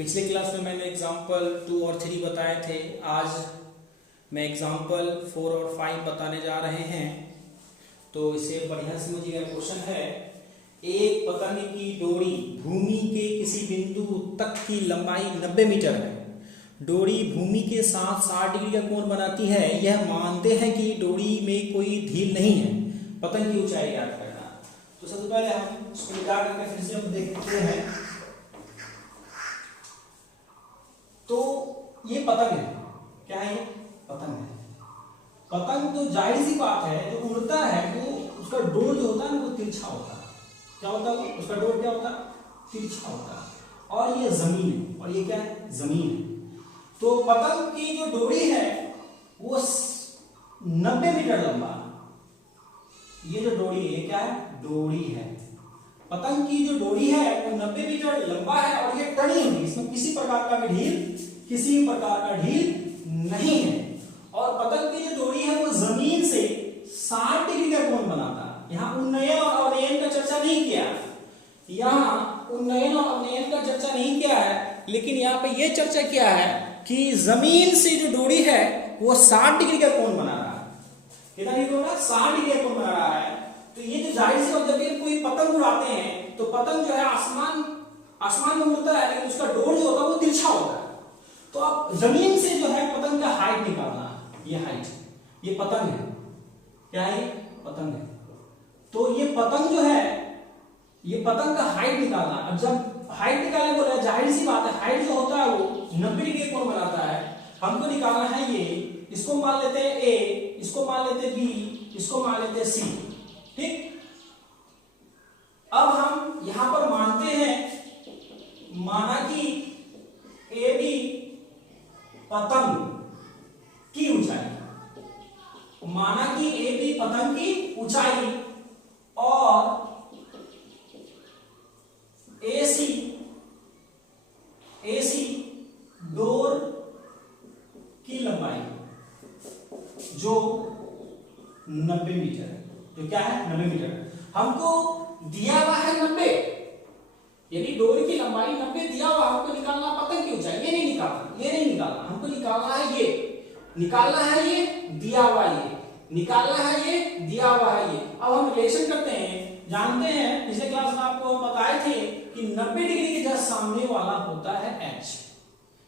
पिछले क्लास में मैंने एग्जाम्पल 2 और 3 बताए थे। आज मैं एग्जाम्पल 4 और 5 बताने जा रहे हैं। तो इसे बढ़िया समझिएगा। क्वेश्चन है, एक पतंग की डोरी भूमि के किसी बिंदु तक की लंबाई 90 मीटर है। डोरी भूमि के साथ 60 डिग्री का कोण बनाती है। यह मानते हैं कि डोरी में कोई ढील नहीं है। पतंग की ऊंचाई ज्ञात करना। तो सबसे पहले हम इसको निकाल करके फिर से हम देखते हैं। तो ये पतंग है। क्या है? ये पतंग है। पतंग तो जाहिर सी बात है, जो उड़ता है वो उसका डोर जो होता है ना वो तिरछा होता है। क्या होता है? उसका डोर क्या होता है? तिरछा होता है। और ये जमीन है। और ये क्या है? जमीन है। तो पतंग की जो डोरी है वो 90 मीटर लंबा। ये जो डोरी है, ये क्या है? डोरी है। पतंग की जो डोरी है वो 90 मीटर लंबा है और ये टनी हुई, इसमें किसी प्रकार का ढील नहीं है। और पतंग की जो डोरी है वो जमीन से 60 डिग्री का कोण बनाता है। यहाँ उन्नयन और अवनयन का चर्चा नहीं किया। यहाँ उन्नयन और अवनयन का चर्चा नहीं किया है, लेकिन यहाँ पे ये चर्चा किया है कि जमीन से जो डोरी है वो 60 डिग्री का कोण बना रहा है। कितना डिग्री होगा? 60 डिग्री का कोण बना रहा है। तो ये जो जाहिर सी बात, जब ये कोई पतंग उड़ाते हैं तो पतंग जो है आसमान में उड़ता है, लेकिन उसका डोर जो होता है वो तिरछा होता है। तो आप जमीन से जो है पतंग का हाइट निकालना है। ये हाइट, ये पतंग है। क्या है? पतंग है। तो ये पतंग जो है, ये पतंग का हाइट निकालना। अब जब हाइट निकालने बोला, जाहिर सी बात है हाइट जो होता है वो 90 डिग्री कोण बनाता है। हमको निकालना है ये। इसको मान लेते हैं ए, इसको मान लेते हैं बी, इसको मान लेते हैं सी। ठीक। अब हम यहां पर मानते हैं, माना कि ए बी पतंग की ऊंचाई, माना कि ए बी पतंग की ऊंचाई और AC डोर की लंबाई जो 90 मीटर है। तो क्या है? 90 मीटर हमको दिया हुआ है। 90 यानी डोर की लंबाई 90 दिया हुआ। हमको निकालना पतंग की ऊंचाई। ये नहीं निकालना, हमको निकालना है ये, निकालना है ये दिया हुआ, ये निकालना है ये दिया हुआ है। ये अब हम रिलेशन करते हैं। जानते हैं, पिछले क्लास में आपको बताए थे कि 90 डिग्री के जस्ट सामने वाला होता है H,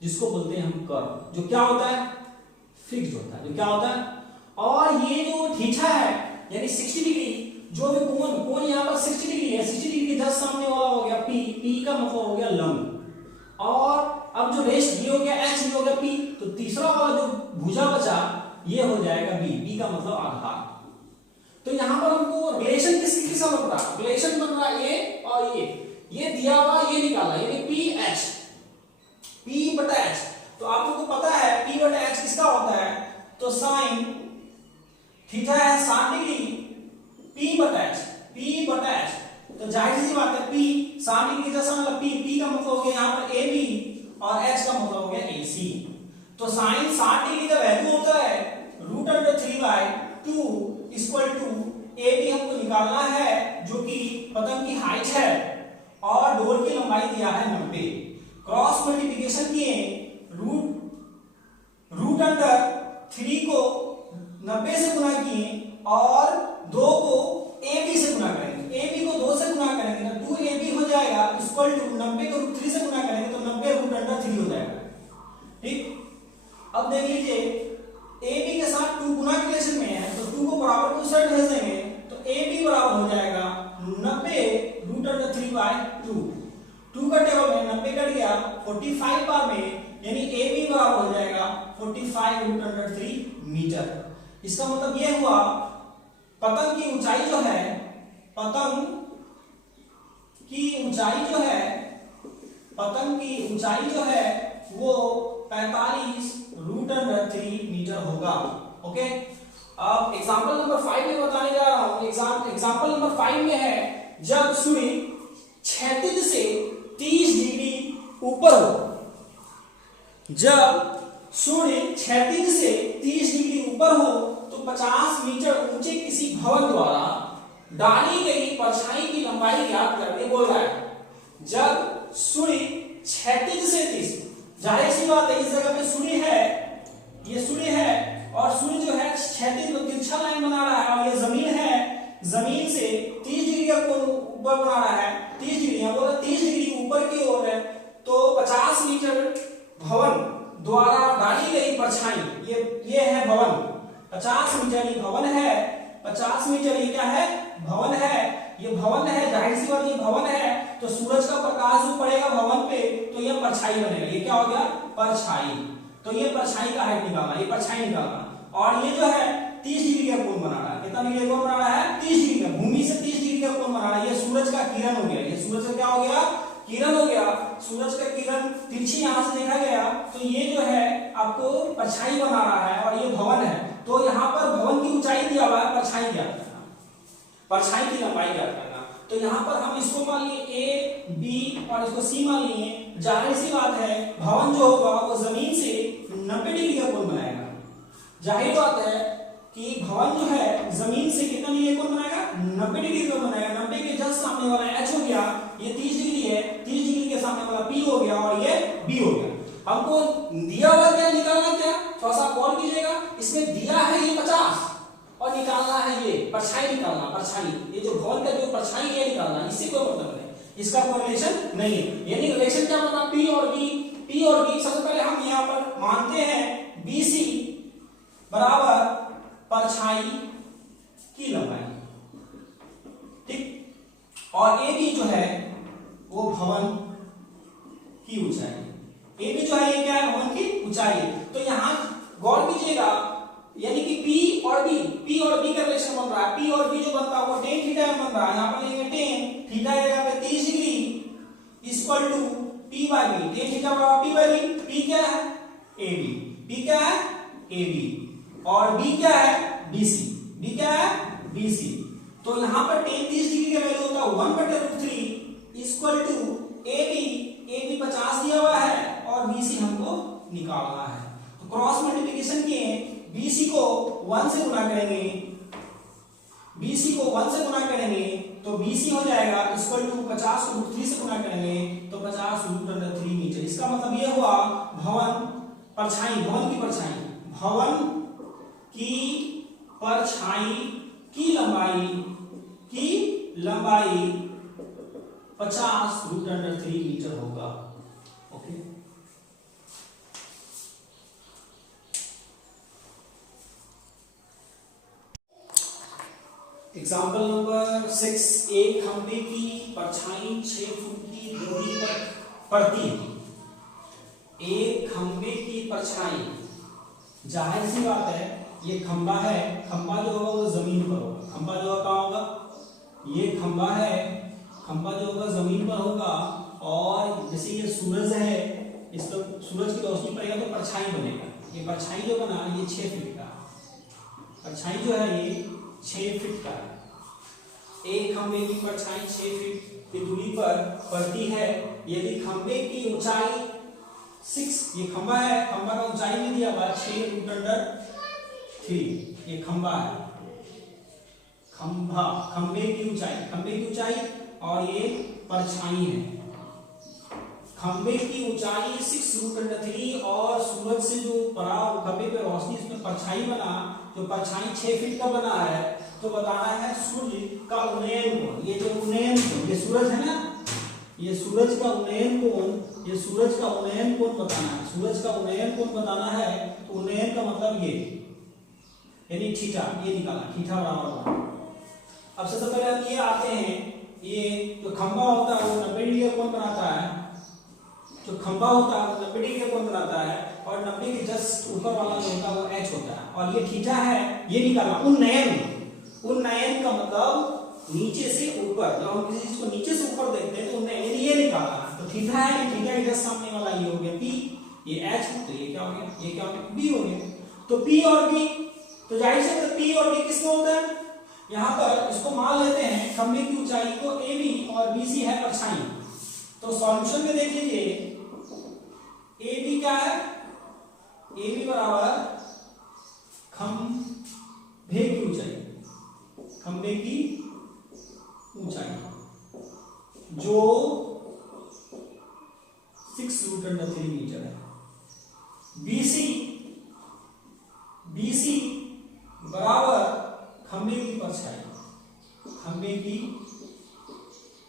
जिसको बोलते हैं हम कर्व, जो क्या होता है? फिक्स्ड होता है। जो क्या होता है? और ये जो थीटा है यानी 60 डिग्री, जो भी कोण यहाँ पर 60 डिग्री है, 60 डिग्री के जस्ट सामने वाला हो गया P का मतलब हो गया लंब। और अब जो रेस्ट ये हो गया H, ये हो गया P। तो तीसरा वाला जो भुजा बचा ये हो जाएगा B का मतलब आधार। तो यहां पर हमको रिलेशन किसकी किसका बन रहा है? रिलेशन बन रहा है ये और ये दिया हुआ, ये निकाला, यानी P बटा H। तो आप लोगों को पता है P बटा H किसका होता है? तो साइन थीटा है 60 डिग्री, P बटा H। तो जाहिर सी बात है P 60 डिग्री जैसा मतलब P का मतलब हो गया यहाँ पर AB और H का मतलब हो गया AC। तो साइन 60 डिग्री का वैल्यू होता है √3/2 इक्वल टू AB हमको निकालना है, जो कि पतंग की हाइट है और डोर की लंबाई दिया है 90। क्रॉस मल्टीप्लिकेशन किए, √3 को 90 से गुना किए और 2 को AB से गुना करेंगे। AB को 2 से गुना करेंगे तो 2AB हो जाएगा इक्वल टू 90 को √3 से गुना करेंगे तो 90 √3 हो जाएगा। ठीक। अब देख लीजिए, AB के साथ 2 गुना के रिलेशन में है, तो 2 को बराबर को साइड भेज देंगे तो AB बराबर हो जाएगा 90 √3/2। 2 का टेबल में 90 कट गया 45 बार में, यानी AB बराबर हो जाएगा 45 √3 मीटर। इसका मतलब यह हुआ पतंग की ऊंचाई जो है, पतंग की ऊंचाई जो है वो 45 √3 मीटर होगा। ओके। अब एग्जांपल नंबर 5 में बताने जा रहा हूं। एग्जांपल नंबर 5 में है, जब सूर्य क्षैतिज से 30 डिग्री ऊपर हो। जब सूर्य क्षैतिज से 30 डिग्री ऊपर हो तो 50 मीटर ऊंचे किसी भवन द्वारा डाली गई परछाई की लंबाई ज्ञात करने बोल रहा है। जब सूर्य क्षैतिज से 30 जाहिर सी बात है इस जगह पे सूर्य है, ये सूर्य है और सूर्य जो है क्षैतिज तिरछा लाइन बना रहा है और ये जमीन है, जमीन से 30 डिग्री का कोण ऊपर बना रहा है, 30 डिग्री या बोला 30 डिग्री ऊपर की ओर है। तो 50 मीटर भवन द्वारा डाली गई परछाई, ये है भवन, 50 मीटर ये भवन है, 50 मीटर ये क्या है भवन है, ये भवन है, जाहिर सी बात ये भवन है, तो सूरज का प्रकाश जो पड़ेगा भवन पे तो ये परछाई बनेगा, ये क्या हो गया परछाई। तो ये परछाई का हाइट निकालना, ये परछाई निकालना। और ये जो है 30 डिग्री का कोण बना रहा है, कितना डिग्री का कोण बना रहा है 30 डिग्री का, भूमि से 30 डिग्री का कोण बना रहा है। ये सूरज का किरण हो गया, ये सूरज का क्या हो गया किरण हो गया, सूरज का किरण तिरछी यहां से देखा गया, तो ये जो है आपको परछाई बना रहा है और ये भवन है। तो यहाँ पर भवन की ऊंचाई दिया हुआ है, परछाई ज्ञात करना, परछाई की लंबाई ज्ञात करना। तो यहाँ पर हम इसको मान लिए ए बी और इसको सी मान लिए। जाहिर सी बात है भवन जो होगा वो जमीन से 90 डिग्री का कोण बनाएगा। जाहिर बात है कि भवन जो है जमीन से कितना डिग्री का कोण बनाएगा 90 डिग्री का बनाएगा। 90 के जस्ट सामने वाला एच हो गया, ये 30 डिग्री है, 30 डिग्री के सामने वाला पी हो गया और ये बी हो गया। हमको दिया हुआ क्या निकालना, क्या थोड़ा सा गौर कीजिएगा, इसमें दिया है ये 50 और निकालना है ये परछाई निकालना, परछाई, ये जो भवन का जो परछाई है निकालना, इससे कोई मतलब नहीं, इसका कोई रिलेशन नहीं है। यानी रिलेशन क्या बना पी और बी, पी और बी। सबसे पहले हम यहाँ पर मानते हैं BC बराबर परछाई की लंबाई, ठीक, और AB जो है वो भवन की ऊंचाई, AB जो है ये क्या है भवन की ऊंचाई। तो यहां गौर कीजिएगा, यानी कि P और B का रिलेशन बन रहा है, P और B जो बनता है वो tan थीटा में बन रहा है। यहां पर लेंगे tan थीटा जगह पे 30 degree equal to P by B, tan theta बराबर P बाय B। P क्या है AB, P क्या है AB और B क्या है BC, B क्या है BC। तो यहां पर tan 30 डिग्री का वैल्यू होता है 1/√3 इक्वल टू AB 50 दिया हुआ है और BC हमको निकालना है। तो क्रॉस मल्टीप्लिकेशन किए, BC को 1 से गुणा करेंगे, BC को 1 से गुणा करेंगे तो BC हो जाएगा इक्वल टू 50 को √3 से गुणा करेंगे तो 50√3 मीटर। इसका मतलब ये हुआ भवन परछाई, भवन की परछाई, भवन की परछाई की लंबाई 50√3 मीटर होगा। ओके, एग्जाम्पल नंबर 6, एक खंभे की परछाई 6 फुट की दूरी पर पड़ती है। एक खंभे की परछाई, जाहिर सी बात है ये खंभा है, खंभा जो होगा वो जमीन पर होगा, खंभा जो होगा कहाँ होगा, ये खंभा है, खंभा जो होगा जमीन पर होगा और जैसे ये सूरज है, इस पर सूरज की रोशनी पड़ेगा तो परछाई बनेगा। ये परछाई जो बना ये 6 फीट का, परछाई जो है ये 6 फीट का है। एक खंभे की परछाई 6 फीट की दूरी पर पड़ती है। यदि खंभे की ऊंचाई 6, ये खंभा है, खंभा का ऊंचाई में दिया हुआ 6√3, ये खंभा है, खंभा, खंभे की ऊंचाई और ये परछाई है। खंभे की ऊंचाई 6√3 और सूरज से जो पड़ा खंभे पे रोशनी, इसमें परछाई बना, जो परछाई 6 फीट का बना है। तो बताना है सूर्य का उन्नयन कोण, ये जो उन्नयन कोण, ये सूरज है ना, ये सूरज का उन्नयन कोण, ये सूरज का उन्नयन कोण बताना है, सूरज का उन्नयन कोण बताना है। तो उन्नयन का मतलब ये, यानी थीटा, ये निकालना, थीटा बराबर। अब सबसे पहले हम ये आते हैं, ये जो खंभा होता है वो 90 डिग्री का कोण बनाता है, जो खंभा होता है वो 90 डिग्री का कोण बनाता है और 90 के जस्ट ऊपर वाला जो होता है वो h होता है और ये थीटा है, ये निकालना। उन्नयन का मतलब नीचे से ऊपर, जब हम किसी चीज को नीचे से ऊपर देखते हैं तो उन्नयन ये निकालना। तो थीटा है, थीटा के जस्ट सामने वाला ये हो गया p, ये h, तो ये क्या हो गया, ये क्या हो गया b हो गया। तो p और b, तो जाहिर से तो p और b किसमें होता है, यहाँ पर इसको मान लेते हैं खंभे की ऊंचाई को AB और BC है परछाई। तो सॉल्यूशन में देख लीजिए AB क्या है, AB बराबर खंभे की ऊंचाई, खंभे की ऊंचाई जो 6√3 मीटर है, BC बराबर खंबे की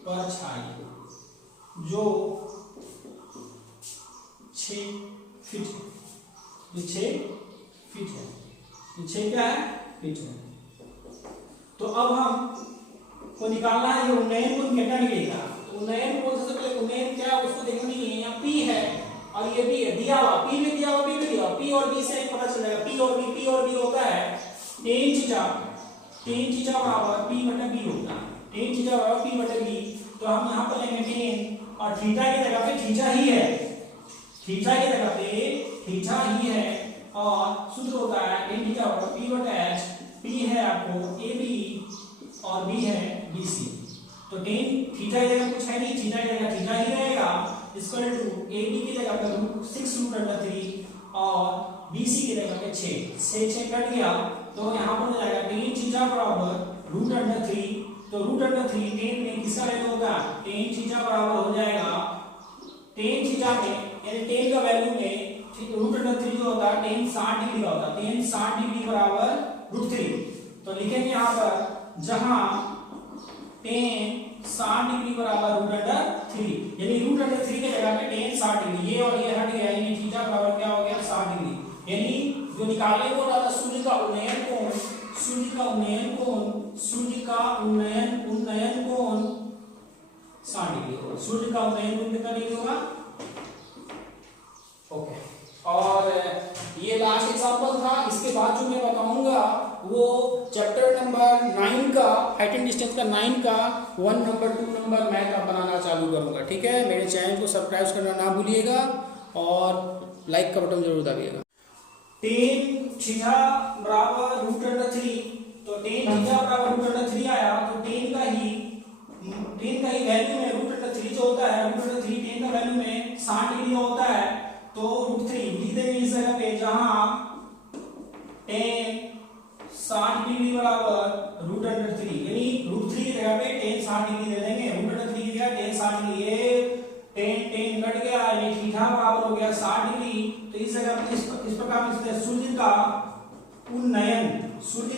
परछाई जो 6 फीट है। ये 6 फीट है। ये 6 क्या है? फीट है। तो अब हम को निकालना है ये उन्नयन कोण कितना मिलेगा। उन्नयन कोण सबसे पहले उन्नयन क्या है उसको देखने के लिए यहाँ P है और ये B है, दिया हुआ P भी दिया हुआ B भी दिया हुआ। P और B से पता चल जाएगा P और B होता है tan थीटा बराबर P बटा B होता है। tan थीटा बराबर P बटा B। तो हम यहाँ पर लेंगे tan और थीटा की जगह पे थीटा ही है। थीटा की जगह पे थीटा ही है और सूत्र होता है tan थीटा बराबर P बटा H। P है आपको AB और B है BC। तो tan थीटा की जगह कुछ है नहीं, थीटा की जगह थीटा ही रहेगा इक्वल टू AB की जगह पे 6√3 और BC की जगह पे 6 कट गया। तो यहाँ पर हो जाएगा tan थीटा बराबर √3। तो √3 tan में किसका वैल्यू होगा? tan थीटा बराबर हो जाएगा tan थीटा में यानी tan का वैल्यू में √3 जो होता है tan 60 डिग्री का होता है। tan 60 डिग्री बराबर √3। तो लिखेंगे यहाँ पर जहां tan 60 डिग्री बराबर √3 यानी √3 की जगह पे tan 60 डिग्री ये और ये हट गया यानी थीटा बराबर क्या हो गया 60 डिग्री। यानी जो निकालने को था सूर्य का उन्नयन कोण 60 डिग्री होगा। सूर्य का उन्नयन कोण कितना डिग्री होगा? ओके। और ये लास्ट एग्जांपल था। इसके बाद जो मैं बताऊंगा वो चैप्टर नंबर 9 का हाइट एंड डिस्टेंस का 9 का 1 नंबर 2 नंबर मैथ आप बनाना चालू करूंगा। ठीक है, मेरे चैनल को सब्सक्राइब करना ना भूलिएगा और लाइक का बटन जरूर दबाइएगा। tan थीटा बराबर √3। तो tan थीटा बराबर √3 आया तो tan का ही वैल्यू में √3 जो होता है √3 tan का वैल्यू में 60 डिग्री होता है। तो √3 लिख देंगे इस जगह पे जहां tan 60 डिग्री बराबर √3 यानी √3 की जगह पे tan 60 डिग्री दे देंगे। √3 की जगह tan 60 डिग्री ये tan कट गया यानी थीटा बराबर हो गया 60 डिग्री। तो इस जगह पे इस प्रकार लिखते हैं सूर्य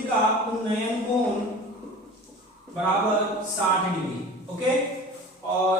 का उन्नयन कोण बराबर 60 डिग्री। ओके। और